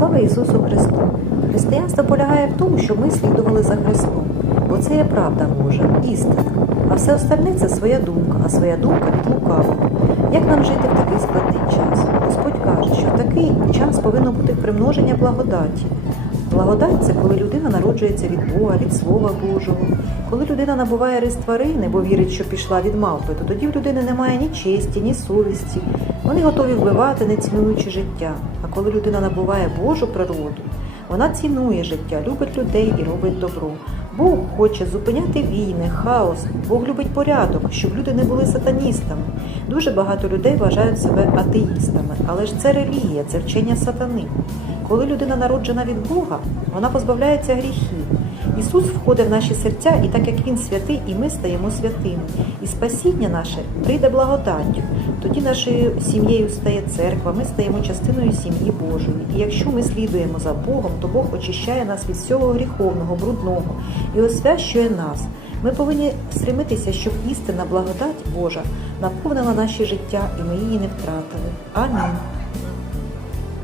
Слава Ісусу Христу! Християнство полягає в тому, що ми слідували за Христом, бо це є правда Божа, істина. А все остальне це своя думка, а своя думка від лукавого. Як нам жити в такий складний час? Господь каже, що в такий час повинно бути примноження благодаті. Благодать це коли людина народжується від Бога, від Слова Божого. Коли людина набуває рис тварини, бо вірить, що пішла від мавпи, то тоді в людини немає ні честі, ні совісті. Вони готові вбивати, не цінуючи життя. А коли людина набуває Божу природу, вона цінує життя, любить людей і робить добро. Бог хоче зупиняти війни, хаос. Бог любить порядок, щоб люди не були сатаністами. Дуже багато людей вважають себе атеїстами, але ж це релігія, це вчення сатани. Коли людина народжена від Бога, вона позбавляється гріхів. Ісус входить в наші серця, і так як Він святий, і ми стаємо святими. І спасіння наше прийде благодаттю. Тоді нашою сім'єю стає церква, ми стаємо частиною сім'ї Божої. І якщо ми слідуємо за Богом, то Бог очищає нас від всього гріховного, брудного і освящує нас. Ми повинні стремитися, щоб істинна благодать Божа наповнила наші життя, і ми її не втратили. Амінь.